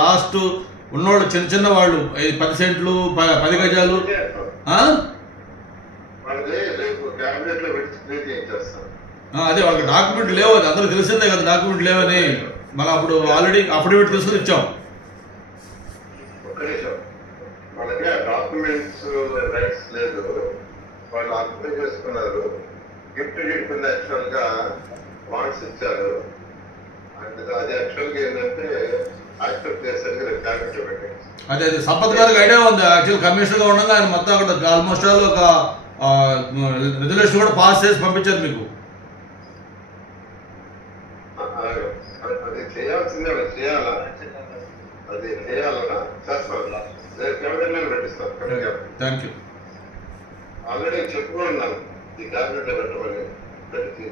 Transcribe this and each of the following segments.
Last ఉన్నోళ్ళు చిన్న చిన్న వాళ్ళు 10 సెంట్లు 10 గజాలు అదే వాళ్ళకి డాక్యుమెంట్ లేవు, అది అందరూ తెలిసిందే కదా డాక్యుమెంట్ లేవని. మళ్ళీ అప్పుడు ఆల్రెడీ అఫిడవిట్ తీసుకుని ఇచ్చాం. వాళ్ళకి ఆ డాక్యుమెంట్స్ రైట్స్ లేదు, వాళ్ళు అప్లై చేసుకున్నారు, గిఫ్ట్ కింద యాక్చువల్ గా బాండ్స్ ఇచ్చారు. అది యాక్చువల్ గా ఏంటంటే యాక్సెప్ట్ చేసేది క్యాబినెట్ పెట్టింది. అదే అదే సంపత్ గారికి ఐడియా ఉంది. యాక్చువల్ కమిషనర్ గా ఉండగా ఆయన మొత్తం అక్కడ ఆల్మోస్ట్ ఆల్ ఒక రెజల్యూషన్ కూడా పాస్ చేసి పంపించారు మీకు. అది చేయాల్సిందే, అది చేయాలా, అది చేయాలన్నా చేస్తాను, పెట్టిస్తాను. Thank you. ఆల్రెడీ చెప్పుకున్నాను ఈ క్యాబినెట్ లో పెట్టమని, పెట్టి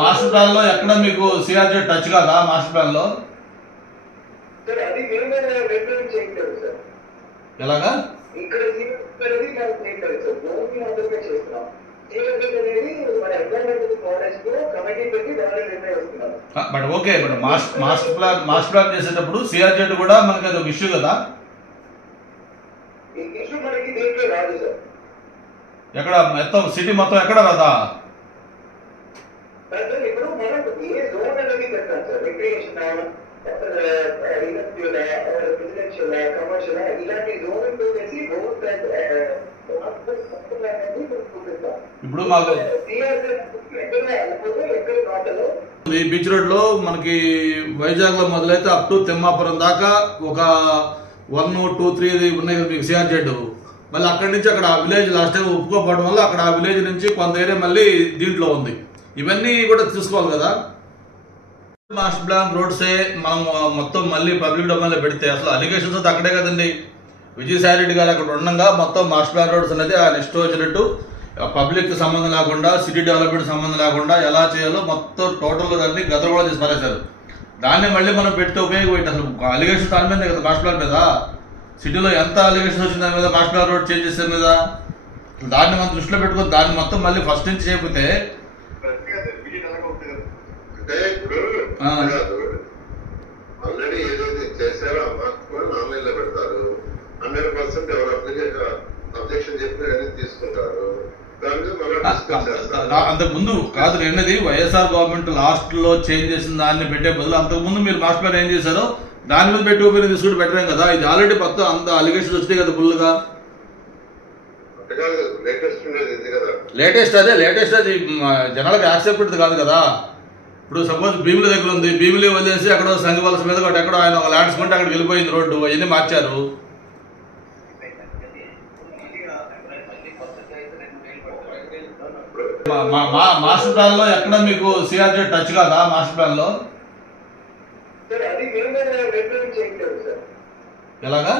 మాస్టర్ ప్లాన్ లో ఎక్కడ మీకు సిఆర్జీ టచ్ కాదా? మాస్టర్ ప్లాన్ లో ఎలాగా? But okay, but master plan చేసేటప్పుడు సిఆర్జెడ్ కూడా మనకి అది ఒక ఇష్యూ కదా. ఎక్కడ మొత్తం సిటీ మొత్తం ఎక్కడ రాదా? ఇప్పుడు మనకు ఏ జోన్ అనేది పెట్టాం సార్, రిక్రియేషన్ రెసిడెన్షియల్ కమర్షియల్ ఇలాంటి జోన్ పెట్టేసి ఇప్పుడు మాకు బీచ్ రోడ్ లో మనకి వైజాగ్ లో మొదలైతే అప్ టు తిమ్మాపురం దాకా ఒక 1, 2, 3 ఉన్నాయి కదా మీకు సిఆర్జెడ్. మళ్ళీ అక్కడి నుంచి అక్కడ ఆ విలేజ్ లాస్ట్ టైం ఒప్పుకోకపోవడం వల్ల అక్కడ ఆ విలేజ్ నుంచి కొంత ఏరియా మళ్ళీ దీంట్లో ఉంది. ఇవన్నీ కూడా తీసుకోవాలి కదా. మాస్టర్ ప్లాన్ రోడ్సే మనం మొత్తం మళ్ళీ పబ్లిక్ డొమైన్ లో పెడితే అసలు అలిగేషన్స్ అయితే అక్కడే కదండి. విజయసాయి రెడ్డి గారు అక్కడ ఉండగా మొత్తం మాస్టర్ ప్లాన్ రోడ్స్ అనేది ఆయన ఇష్టం వచ్చినట్టు పబ్లిక్ సంబంధం లేకుండా, సిటీ డెవలప్మెంట్ సంబంధం లేకుండా ఎలా చేయాలో మొత్తం టోటల్ దాన్ని గదరగోళం చేసి పారేశారు. దాన్ని మళ్ళీ మనం పెడితే ఉపయోగపడి అసలు అలిగేషన్స్ దాని మీద కదా, మాస్టర్ ప్లాన్ మీద. సిటీలో ఎంత అలిగేషన్స్ వచ్చింది దాని మీద, మాస్టర్ ప్లాన్ రోడ్ చేంజ్ చేసే మీద. దాన్ని మనం దృష్టిలో పెట్టుకుని దాన్ని మొత్తం మళ్ళీ ఫస్ట్ నుంచి చేయకపోతే ఆల్రెడీ ఏదైతే చేశారో మార్చుకొని ఆన్లైన్ లో పెడతారు. 100% ఎవరు అబ్జెక్షన్ చెప్పినా తీసుకుంటారు. అంతకు ముందు కాదు నేనది వైఎస్ఆర్ గవర్నమెంట్ లాస్ట్ లో చేంజ్ చేసిన దాన్ని పెట్టే బదులు అంతకు ముందు మీరు మాస్టర్ ప్లాన్ ఏం చేశారో దాని మీద పెట్టి ఉపయోగం తీసుకుంటూ పెట్టలేం కదా. ఇది ఆల్రెడీ మొత్తం అంత అలిగేషన్స్ వచ్చినాయి కదా ఫుల్ గా. లేటెస్ట్ అది జనాలకు యాక్సెప్టెడ్ కాదు కదా. ఇప్పుడు సపోజ్ భీముల దగ్గర ఉంది, భీములు వదిలేసి అక్కడ సంఘవలస మీద ఒకటి ఎక్కడో ఆయన ఒక ల్యాండ్స్ కొంటే అక్కడికి వెళ్ళిపోయింది రోడ్డు, అవన్నీ మార్చారు. మాస్టర్ ప్లాన్ లో ఎక్కడ మీకు సిఆర్జీ టచ్ కాదా? మాస్టర్ ప్లాన్ లో ఎలాగా?